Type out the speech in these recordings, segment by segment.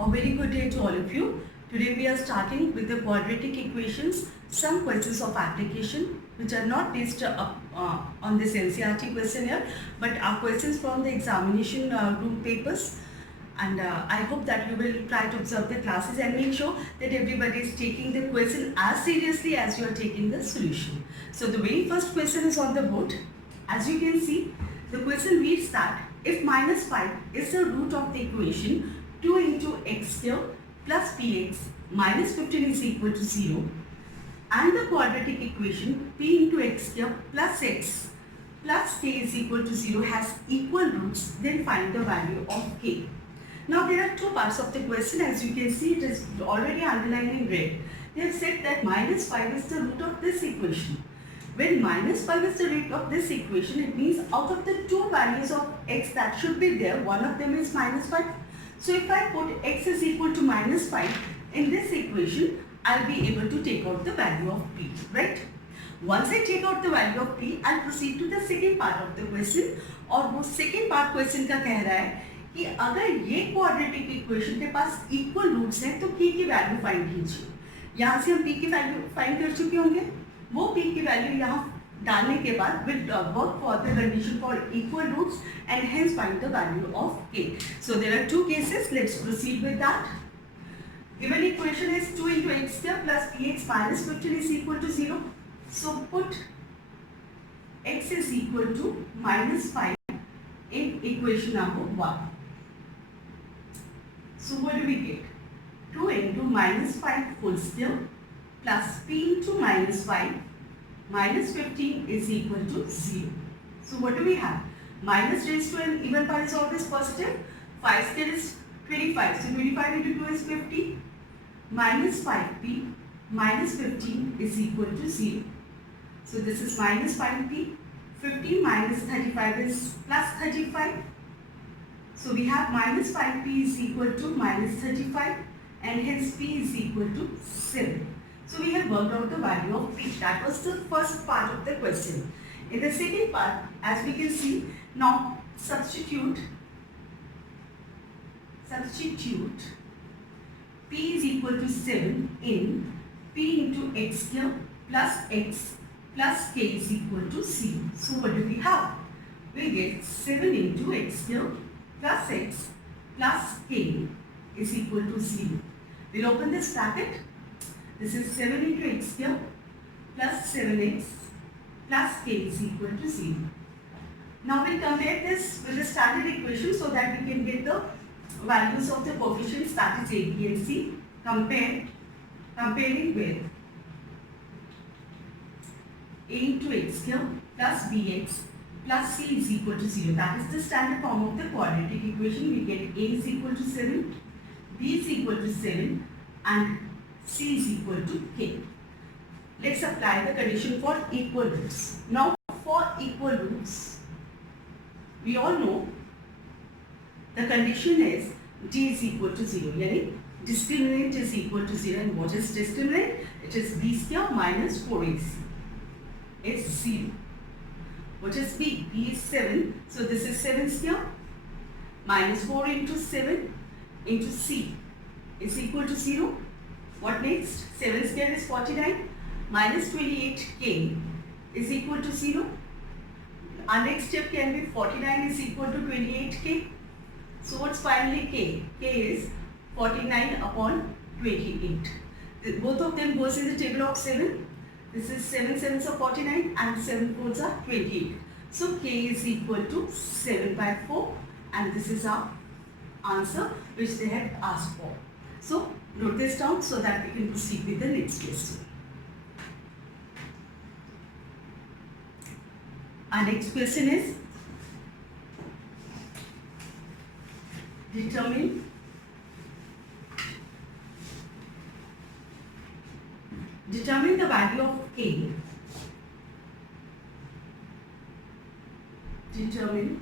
A very good day to all of you. Today we are starting with the quadratic equations, some questions of application which are not based on this NCERT questionnaire but are questions from the examination room papers. And I hope that you will try to observe the classes and make sure that everybody is taking the question as seriously as you are taking the solution. So the very first question is on the board. As you can see, the question reads that if minus 5 is the root of the equation 2 into x cubed plus px minus 15 is equal to 0 and the quadratic equation p into x cubed plus x plus k is equal to 0 has equal roots, then find the value of k. Now there are two parts of the question. As you can see, it is already underlined in red. They have said that minus 5 is the root of this equation. When minus 5 is the root of this equation, it means out of the two values of x that should be there, one of them is minus 5. So if I put x is equal to minus 5 in this equation, I'll be able to take out the value of p, right? Once I take out the value of p, I'll proceed to the second part of the question. और वो second part question का कह रहा है कि अगर ये quadratic equation के पास इक्वल रूट्स हैं तो p की वैल्यू फाइंड कीजिए. यहाँ से हम p की वैल्यू फाइंड कर चुके होंगे. वो p की वैल्यू यहाँ डालने के बाद will work for the condition for equal roots and hence find the value of k. So there are two cases. Let's proceed with that. Given equation is 2 into x cubed plus px minus 15 is equal to 0. So put x is equal to minus 5 in equation number 1. So what do we get? 2 into minus 5 whole square plus p into minus 5 minus 15 is equal to 0. So what do we have? Minus raised to an even part is always positive. 5 square is 25. So 25 into 2 is 50. Minus 5p minus 15 is equal to 0. So this is minus 5p. 15 minus 35 is plus 35. So we have minus 5p is equal to minus 35 and hence p is equal to 7. So we have worked out the value of p. That was the first part of the question. In the second part, as we can see, now substitute p is equal to 7 in p into x cubed plus x plus k is equal to 0. So what do we have? We get 7 into x cubed plus x plus k is equal to 0. We'll open this bracket. This is 7 into x cubed plus 7x plus k is equal to 0. Now we'll compare this with the standard equation so that we can get the values of the coefficients, that is a, b and c, comparing with a into x cubed plus bx plus c is equal to 0. That is the standard form of the quadratic equation. We get a is equal to 7, b is equal to 7 and c is equal to k. Let's apply the condition for equal roots. Now for equal roots, we all know the condition is d is equal to 0. Yani discriminant is equal to 0. And what is discriminant? It is b square minus 4ac. It's 0. What is b? b is 7. So this is 7 square minus 4 into 7 into c is equal to 0. What next? 7 square is 49 minus 28k is equal to 0. Our next step can be 49 is equal to 28k. So what's finally k? K is 49 upon 28. Both of them goes in the table of 7. This is 7 sevens are 49 and 7 fours are 28. So k is equal to 7 by 4 and this is our answer which they had asked for. So note this down so that we can proceed with the next question. Our next question is determine the value of k. Determine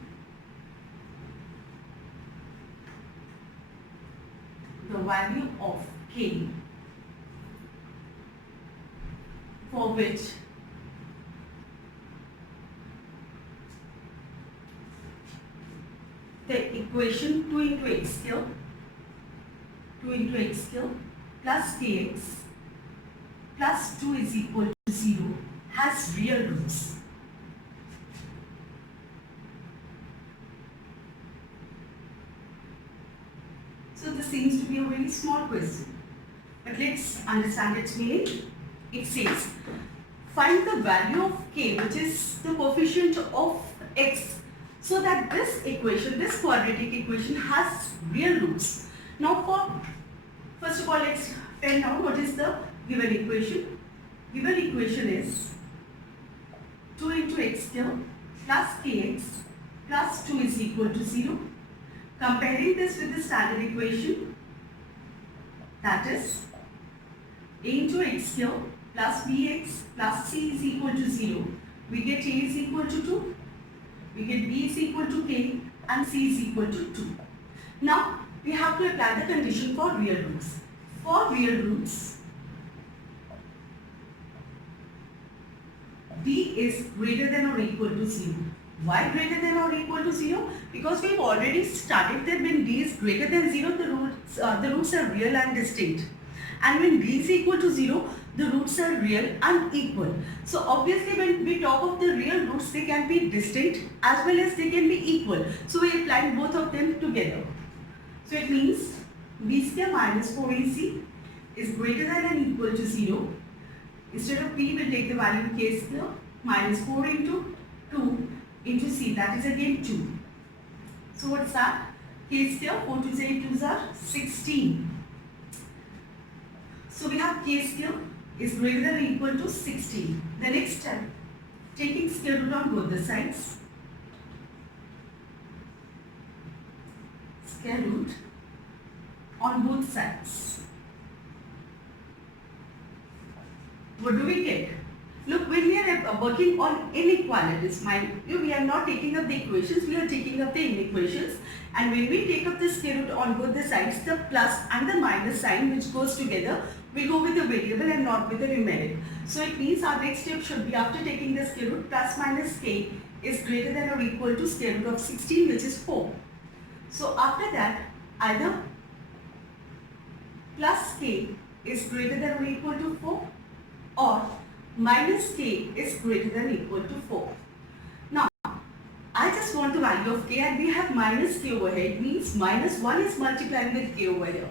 the value of k for which the equation 2 into x cubed 2 into x cube plus kx plus 2 is equal to 0 has real roots. So this seems to be a very small question. But let's understand its meaning. It says, find the value of k, which is the coefficient of x, so that this equation, this quadratic equation has real roots. Now first of all, let's pen down what is the given equation. Given equation is 2 into x cube plus kx plus 2 is equal to 0. Comparing this with the standard equation, that is a into x cube plus bx plus c is equal to 0. We get a is equal to 2, we get b is equal to k, and c is equal to 2. Now we have to apply the condition for real roots. For real roots, b is greater than or equal to 0. Why greater than or equal to 0? Because we've already studied that when d is greater than 0, the roots are real and distinct. And when d is equal to 0, the roots are real and equal. So obviously when we talk of the real roots, they can be distinct as well as they can be equal. So we apply both of them together. So it means b square minus 4ac is greater than or equal to 0. Instead of p, we'll take the value k square minus 4 into 2 into c, that is again 2. So what's that? K square, 4 2s 8 2s are 16. So we have k square is greater than or equal to 16. The next step, taking square root on both the sides. Square root on both sides. What do we get? Look, when we are working on inequalities, mind you, we are not taking up the equations, we are taking up the inequations. And when we take up the square root on both the sides, the plus and the minus sign which goes together, we go with the variable and not with the numeric. So it means our next step should be, after taking the square root, plus minus k is greater than or equal to square root of 16, which is 4. So after that, either plus k is greater than or equal to 4 or minus k is greater than or equal to 4. Now, I just want the value of k and we have minus k over here. It means minus 1 is multiplying with k over here.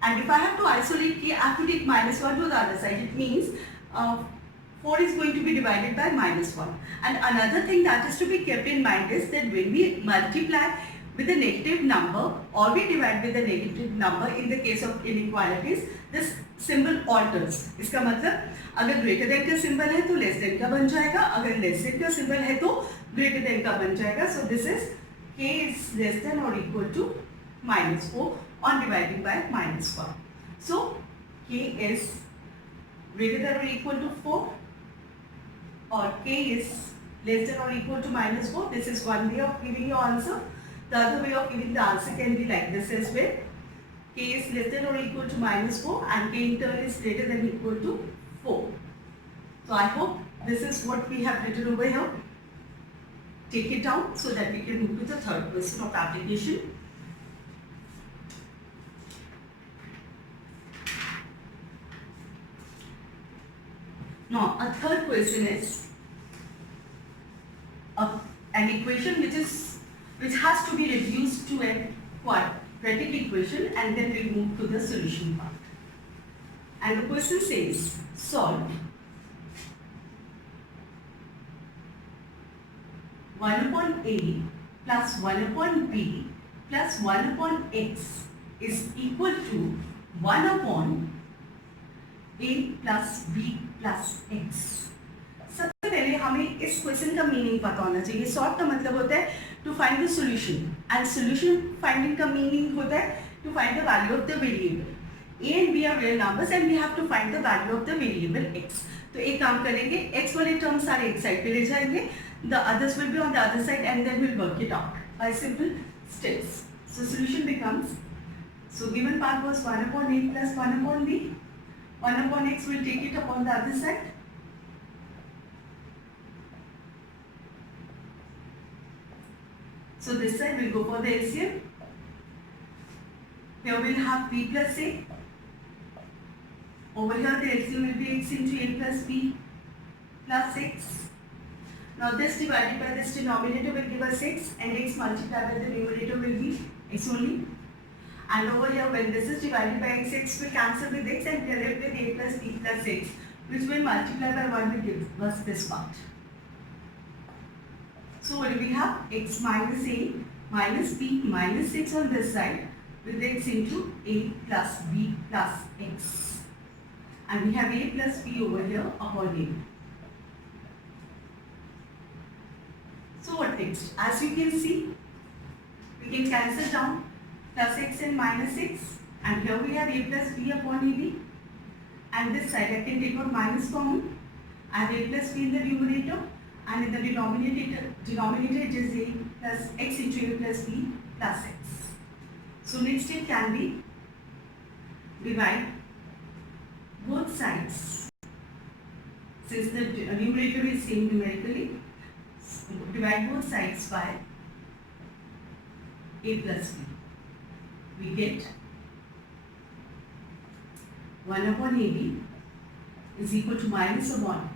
And if I have to isolate k, I have to take minus 1 to the other side. It means 4 is going to be divided by minus 1. And another thing that is to be kept in mind is that when we multiply with a negative number or we divide with a negative number, in the case of inequalities, this symbol alters. इसका मतलब अगर greater than का symbol है तो less than का बन जाएगा, अगर less than का symbol है तो greater than का बन जाएगा. So this is k is less than or equal to minus 4 on dividing by minus 1. So k is greater than or equal to 4 or k is less than or equal to minus 4. This is one way of giving your answer. The other way of giving the answer can be like this as well. K is less than or equal to minus 4 and k in turn is greater than or equal to 4. So I hope this is what we have written over here. Take it down so that we can move to the third question of application. Now a third question is an equation which has to be reduced to a quadratic equation, and then we move to the solution part. And the question says, solve 1 upon a plus 1 upon b plus 1 upon x is equal to 1 upon a plus b plus x. सबसे पहले हमें इस question का meaning पता होना चाहिए. Solve का मतलब होता है to find the solution, and solution finding का मीनिंग होता है to find the value of the variable. a and b are real numbers and we have to find the value of the variable x. तो एक काम करेंगे, x वाले term सारे एक साइड पे ले जाएंगे, the others will be on the other side and then we'll work it out by simple steps. So solution becomes, so given part was 1 upon a plus 1 upon b, 1 upon x will take it upon the other side. So this side will go for the LCM. Here we'll have b plus a. Over here the LCM will be x into a plus b plus x. Now this divided by this denominator will give us x, and x multiplied by the numerator will be x only. And over here when this is divided by x, x will cancel with x and we are left with a plus b plus x, which will multiply by 1 will give us this part. So what do we have? X minus a minus b minus x on this side with x into a plus b plus x. And we have a plus b over here upon a. So what next? As you can see, we can cancel down plus x and minus x, and here we have a plus b upon ab, and this side I can take out minus common. I have a plus b in the numerator, and in the denominator it is a plus x into a plus b plus x. So next it can be divide both sides. Since the numerator is same numerically, divide both sides by a plus b. We get 1 upon ab is equal to minus 1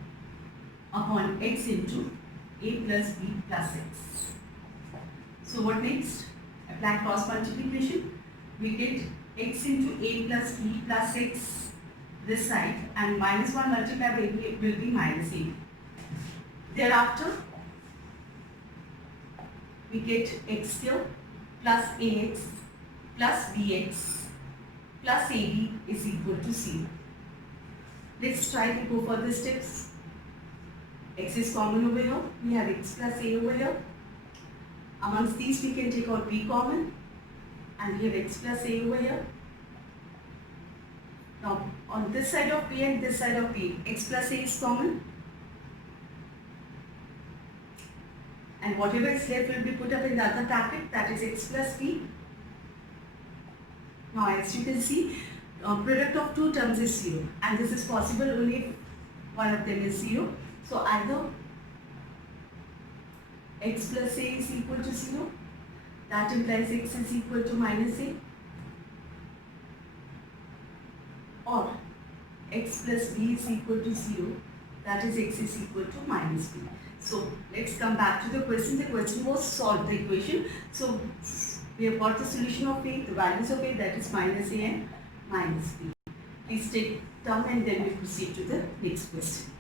upon x into a plus b plus x. So what next? Apply cross multiplication. We get x into a plus b plus x this side, and minus 1 multiplied by a will be minus a. Thereafter, we get x cube plus ax plus bx plus ab is equal to 0. Let's try to go further steps. X is common over here. We have x plus a over here. Amongst these we can take out b common, and we have x plus a over here. Now on this side of b and this side of b, x plus a is common, and whatever is left will be put up in the other bracket, that is x plus b. Now as you can see, product of two terms is 0, and this is possible only if one of them is 0. So either x plus a is equal to 0, that implies x is equal to minus a, or x plus b is equal to 0, that is x is equal to minus b. So let's come back to the question. The question was solve the equation. So we have got the solution of a, the values of a, that is minus a and minus b. Please take down and then we proceed to the next question.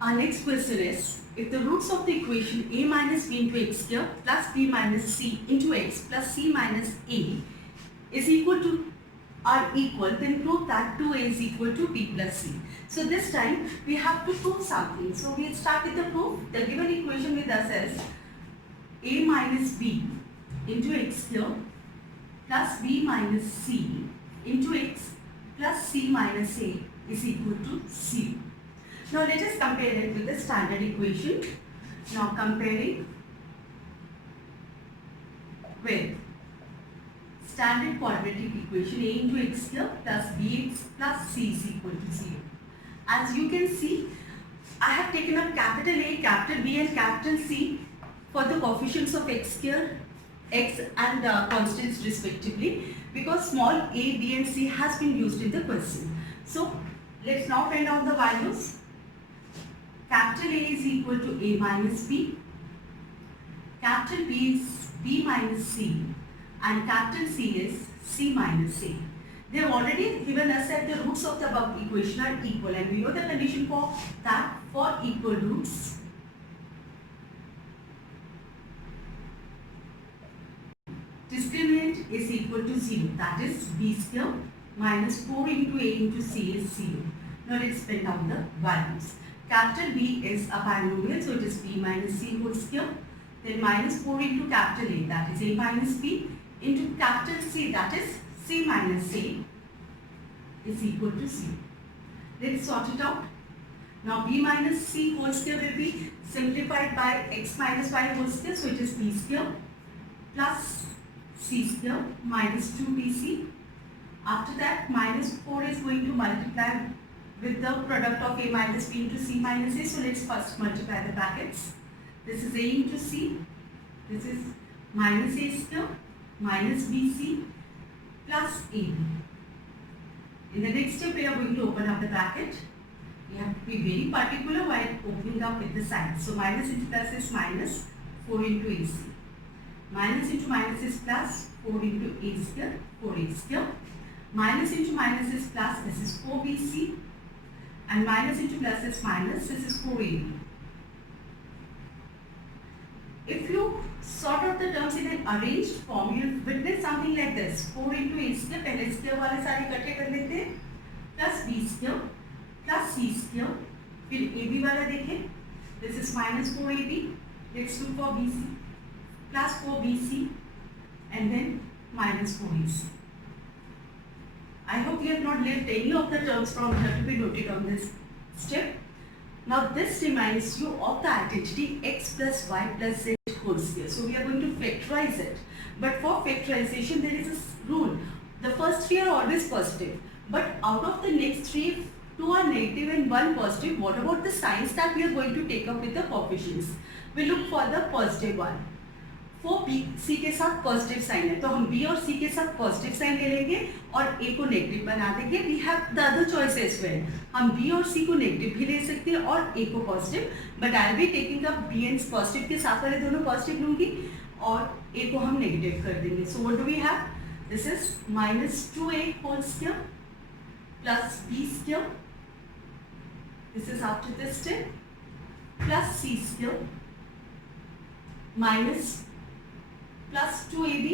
Our next question is, if the roots of the equation a minus b into x square plus b minus c into x plus c minus a is equal to are equal, then prove that 2a is equal to b plus c. So this time we have to prove something. So we'll start with the proof. The given equation with us is a minus b into x square plus b minus c into x plus c minus a is equal to 0. Now let us compare it with the standard equation. Now comparing with standard quadratic equation, a into x square plus bx plus c is equal to 0. As you can see, I have taken up capital A, capital B and capital C for the coefficients of x square, x and constants respectively, because small a, b and c has been used in the question. So let's now find out the values. Capital A is equal to a minus b, capital B is b minus c, and capital C is c minus a. They have already given us that the roots of the above equation are equal, and we know the condition for that for equal roots. Discriminant is equal to 0, that is b square minus 4 into a into c is 0. Now let's pen down the values. Capital B is a binomial, so it is b minus c whole square. Then minus 4 into capital A, that is a minus b, into capital C, that is c minus a, is equal to 0. Let's sort it out. Now b minus c whole square will be simplified by x minus y whole square, so it is b square plus c square minus 2bc. After that, minus 4 is going to multiply with the product of a minus b into c minus a. So let's first multiply the brackets. This is a into c. This is minus a square minus bc plus ab. In the next step, we are going to open up the bracket. We have to be very particular while opening up with the signs. So minus into plus is minus 4 into ac. Minus into minus is plus 4 into a square, 4a square. Minus into minus is plus, this is 4bc. And minus into plus is minus, this is 4ab. If you sort out the terms in an arranged form, you will witness something like this. 4 into a square, पहले square वाले सारे इकट्ठे कर लेते हैं, plus b square, plus c square, फिर ab वाला देखें, this is minus 4ab, let's look for bc, plus 4bc, and then minus 4ac. I hope you have not left any of the terms from here to be noted on this step. Now this reminds you of the identity x plus y plus z whole square. So we are going to factorize it. But for factorization there is a rule. The first three are always positive. But out of the next three, two are negative and one positive. What about the signs that we are going to take up with the coefficients? We look for the positive one. For b, c के साथ positive sign है तो हम b और c के साथ positive sign ले लेंगे और a को नेगेटिव बना देंगे. We have the other choices where हम b और c को नेगेटिव भी ले सकते हैं और a को positive. But I will be taking up b and positive के साथ वाले दोनों पॉजिटिव लूंगी और a को हम नेगेटिव कर देंगे. So what do we have? This is minus 2a whole square plus b square. This is after this step plus c square minus plus 2ab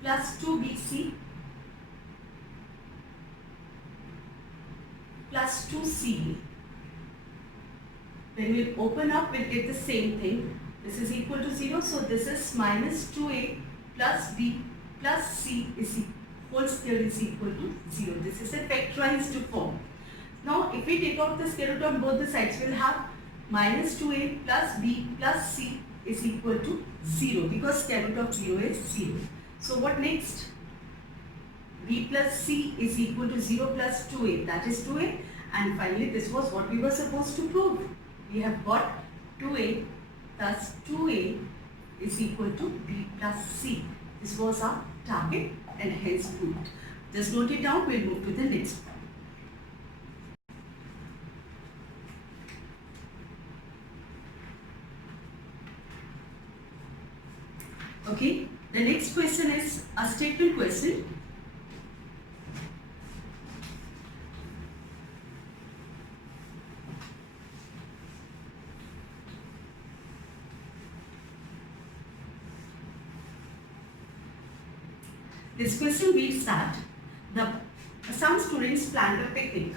plus 2bc plus 2cb. When we open up, we'll get the same thing. This is equal to 0, so this is minus 2a plus b plus c is whole square is equal to 0. This is a factorized form. Now, if we take out the square root on both the sides, we'll have minus 2a plus b plus c is equal to 0 because square root of 0 is 0. So what next? b plus c is equal to 0 plus 2a, that is 2a, and finally this was what we were supposed to prove. We have got 2a plus 2a is equal to b plus c. This was our target and hence proved. Just note it down, we'll move to the next one. Okay, the next question is a statement question. This question reads that some students planned a picnic.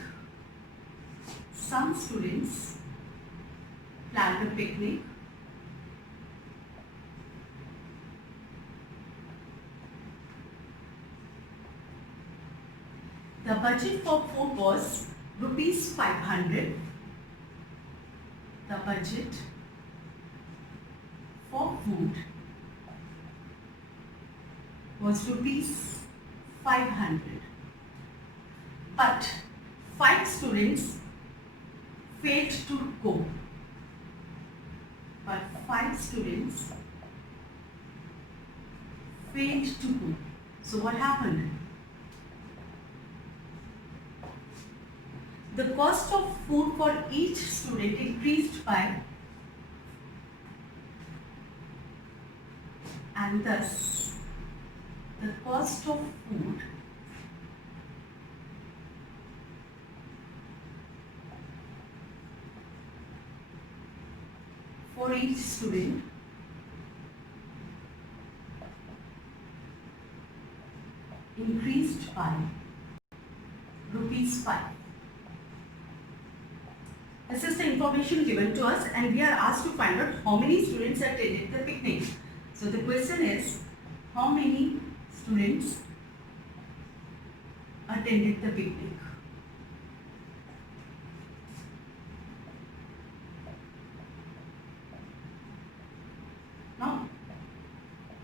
Some students planned a picnic. The budget for food was rupees 500. The budget for food was rupees 500. But 5 students failed to go. But 5 students failed to go. So what happened? The cost of food for each student increased by, and thus the cost of food for each student increased by rupees 5. This is the information given to us and we are asked to find out how many students attended the picnic. So the question is, how many students attended the picnic?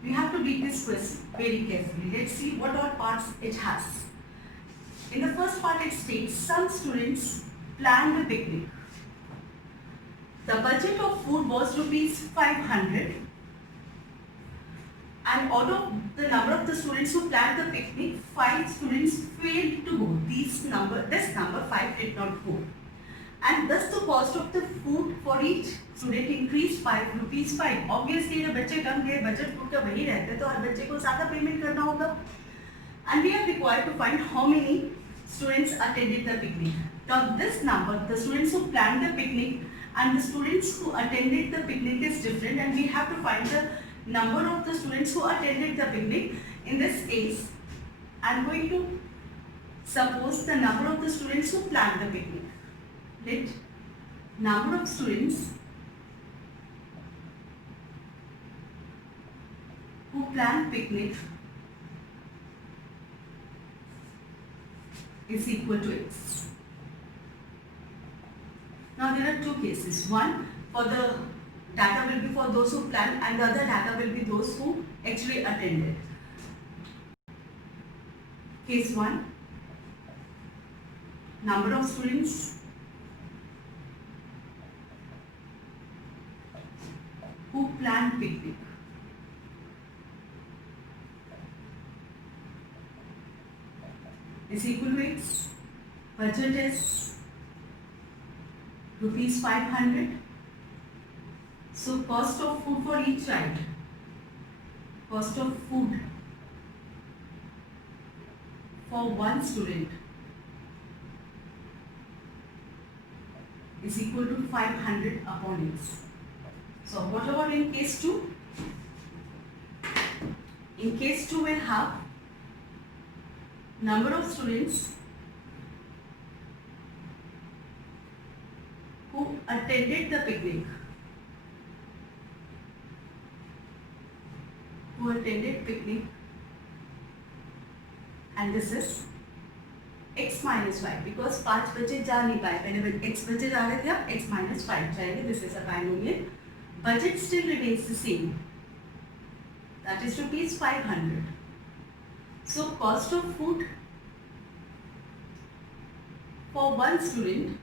We have to read this question very carefully. Let's see what all parts it has. In the first part it states, some students planned a picnic. The budget of food was rupees 500, and out of the number of the students who planned the picnic, 5 students failed to go. This number 5 did not go. And thus the cost of the food for each student increased by rupees 5. Obviously जब बच्चे कम गए, budget food का वही रहता है, तो हर बच्चे को ज़्यादा पेमेंट करना होगा. And we are required to find how many students attended the picnic. Now this number, the students who planned the picnic and the students who attended the picnic is different, and we have to find the number of the students who attended the picnic. In this case, I am going to suppose the number of the students who planned the picnic. Let number of students who planned picnic is equal to x. Now there are two cases. One, for the data will be for those who planned, and the other data will be those who actually attended. Case 1, number of students who planned picnic. Is equal to x. Budget is rupees 500. So cost of food for each child, cost of food for one student is equal to 500 upon x. So what about in case 2? In case 2 we'll have number of students who attended the picnic. Who attended picnic, and this is x minus 5, because 5 बच्चे जा नहीं पाए, पहले x बच्चे जा रहे थे, अब x minus 5 जाएंगे. This is a binomial. Budget still remains the same, that is rupees 500. So cost of food for one student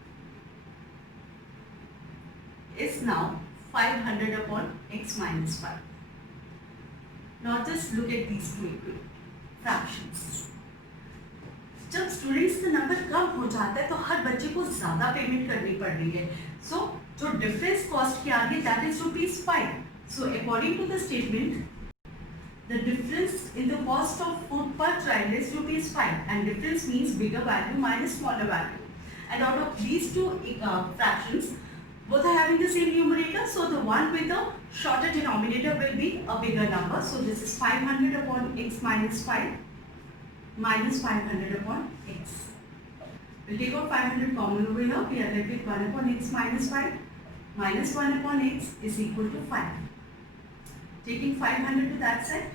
is now 500 upon x minus 5. Now just look at these two fractions. जब students का number कम हो जाता है तो हर बच्चे को ज़्यादा payment करनी पड़ रही है. सो जो डिफरेंस कॉस्ट की आ रही है that is rupees 5. So according to the statement the difference in the cost of food per child is rupees 5, and difference means bigger value minus smaller value. And out of these two fractions, both are having the same numerator, so the one with the shorter denominator will be a bigger number. So this is 500 upon x minus 5 minus 500 upon x. We'll take out 500 common over here. We are left with 1 upon x minus 5 minus 1 upon x is equal to 5. Taking 500 to that side,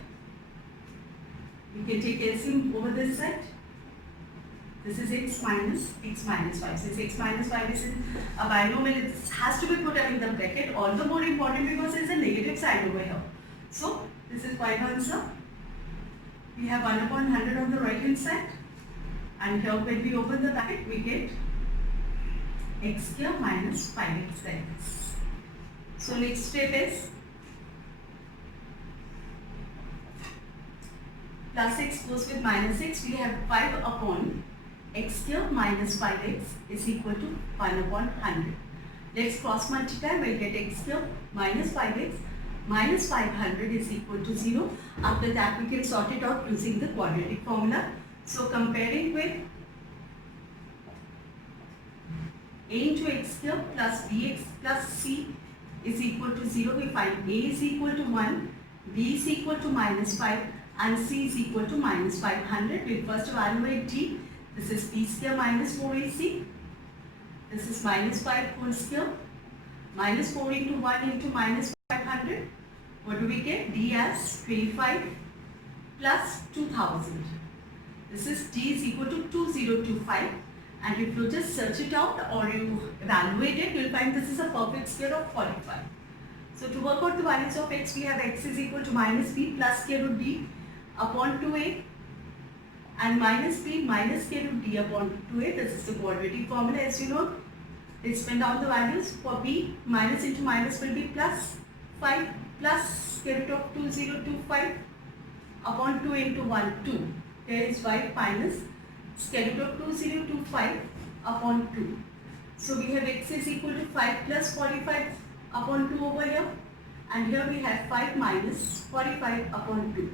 you can take LCM over this side. This is x minus 5. Since x minus 5 is a binomial, it has to be put in the bracket. All the more important because there is a negative sign over here. So this is 5 answer. We have 1 upon 100 on the right hand side, and here when we open the bracket, we get x square minus 5x like this. So next step is plus x goes with minus x. We have 5 upon x square minus 5x is equal to 1 upon 100. Let's cross multiply. We'll get x square minus 5x minus 500 is equal to 0. After that we can sort it out using the quadratic formula. So comparing with a into x square plus bx plus c is equal to 0, we find a is equal to 1, b is equal to minus 5, and c is equal to minus 500. We'll first evaluate d. This is b square minus 4ac. This is minus 5 whole square. Minus 4 into 1 into minus 500. What do we get? D as 25 plus 2000. This is d is equal to 2025. And if you just search it out or you evaluate it, you will find this is a perfect square of 45. So to work out the values of x, we have x is equal to minus b plus square root d upon 2a and minus b minus square root d upon 2a. This is the quadratic formula, as you know. Let's pen down the values. For b, minus into minus will be plus 5 plus square root of 2025 upon 2 into 1, 2. Here is 5 minus square root of 2025 upon 2. So we have x is equal to 5 plus 45 upon 2 over here, and here we have 5 minus 45 upon 2.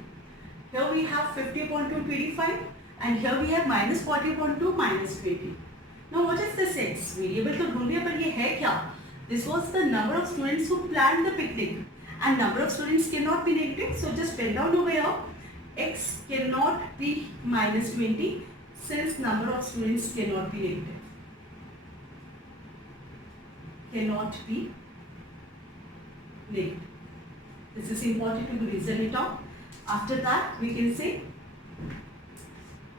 Here we have 50 upon 2, 25, and here we have minus 40 upon 2, minus 20. Now what is this x? Variable तो ढूंढ लिया, पर ये है क्या? This was the number of students who planned the picnic, and number of students cannot be negative, so just pen down over here. X cannot be minus 20 since number of students cannot be negative. Cannot be negative. This is important to reason it out. After that, we can say,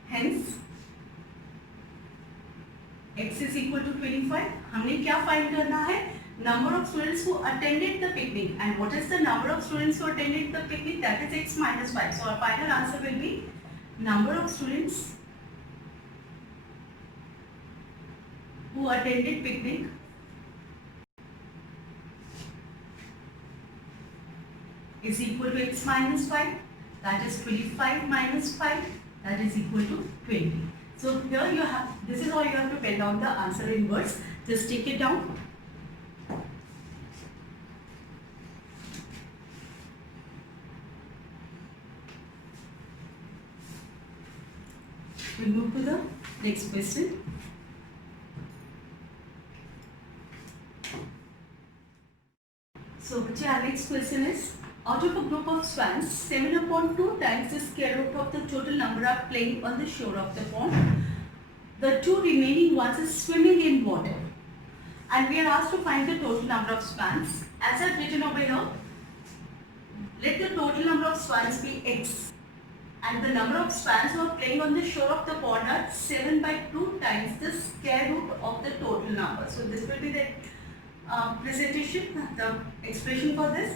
hence, x is equal to 25. हमने क्या find करना है? Number of students who attended the picnic. And what is the number of students who attended the picnic? That is x minus 5. So our final answer will be number of students who attended picnic is equal to x minus 5. That is 25 minus 5. That is equal to 20. So here you have, this is how you have to pen down the answer in words. Just take it down. We'll move to the next question. So our next question is, out of a group of swans, 7 upon 2 times the square root of the total number are playing on the shore of the pond. The 2 remaining ones is swimming in water. And we are asked to find the total number of swans. As I've written over here, let the total number of swans be x. And the number of swans who are playing on the shore of the pond are 7 by 2 times the square root of the total number. So this will be the presentation, the expression for this.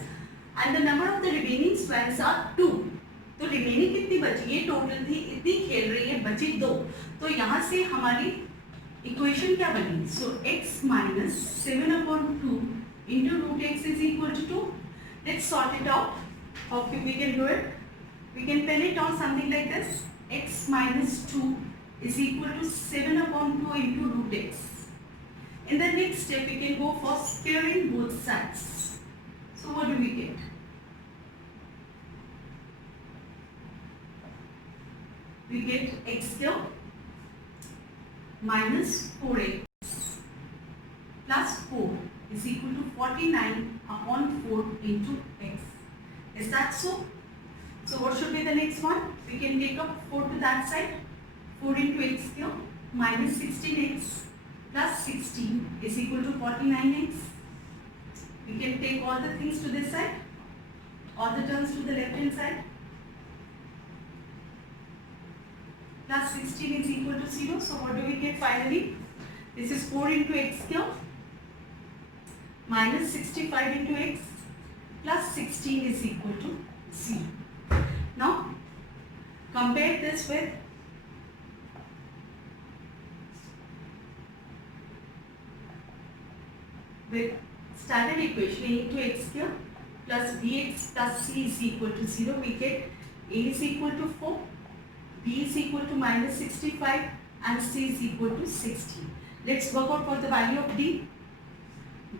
And the number of the remaining swans are 2. तो remaining कितनी बची? ये total थी, इतनी खेल रही है, बची 2. तो यहाँ से हमारी equation क्या बनी? So x minus 7 upon 2 into root x is equal to 2. Let's sort it out. How we can do it? We can pen it down something like this. X minus 2 is equal to 7 upon 2 into root x. In the next step, we can go for squaring both sides. So what do we get? We get x square minus 4x plus 4 is equal to 49 upon 4 into x. Is that so? So what should be the next one? We can take up 4 to that side. 4 into x square minus 16x plus 16 is equal to 49x. We can take all the things to this side, all the terms to the left hand side. Plus 16 is equal to 0. So what do we get finally? This is 4 into x square minus 65 into x plus 16 is equal to 0. Now compare this with standard equation. A into x square plus bx plus c is equal to 0. We get a is equal to 4, b is equal to minus 65 and c is equal to 16. Let's work out for the value of d.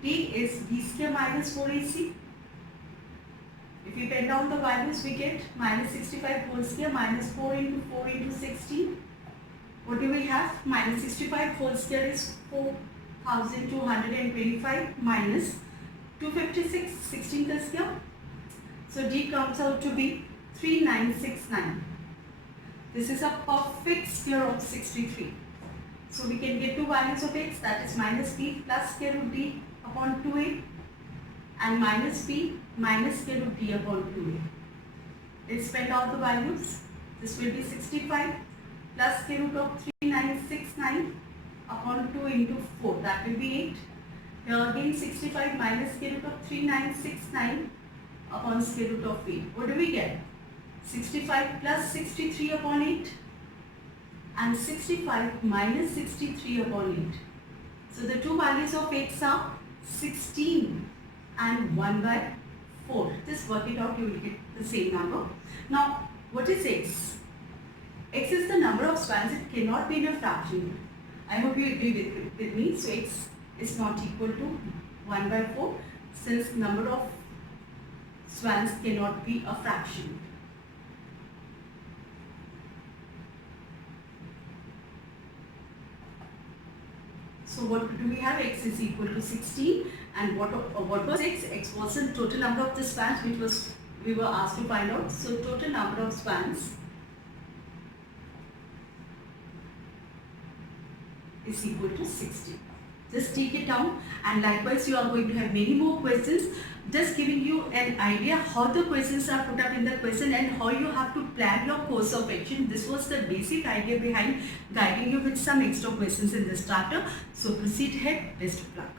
D is b square minus 4ac. If we pen down the values, we get minus 65 whole square minus 4 into 4 into 16. What do we have? Minus 65 whole square is 4,225 minus 256, 16 का square. So D comes out to be 3969. This is a perfect square of 63. So we can get two values of x, that is minus b plus square root d upon 2a and minus b minus square root d upon 2a. Let's spell out the values. This will be 65 plus square root of 3969 upon 2 into 4. That will be 8 Here again 65 minus square root of 3969 upon square root of 8. What do we get? 65 plus 63 upon 8 and 65 minus 63 upon 8. So the two values of x are 16 and 1 by 4. Just work it out, you will get the same number. Now, what is x? X is the number of swans. It cannot be in a fraction. I hope you agree with me. So x is not equal to 1 by 4 since number of swans cannot be a fraction. So what do we have? X is equal to 16, and what was x? X was the total number of the swans which we were asked to find out. So total number of swans is equal to 60. Just take it down, and likewise you are going to have many more questions, just giving you an idea how the questions are put up in the question and how you have to plan your course of action. This was the basic idea behind guiding you with some extra questions in this chapter. So proceed ahead. Best of luck.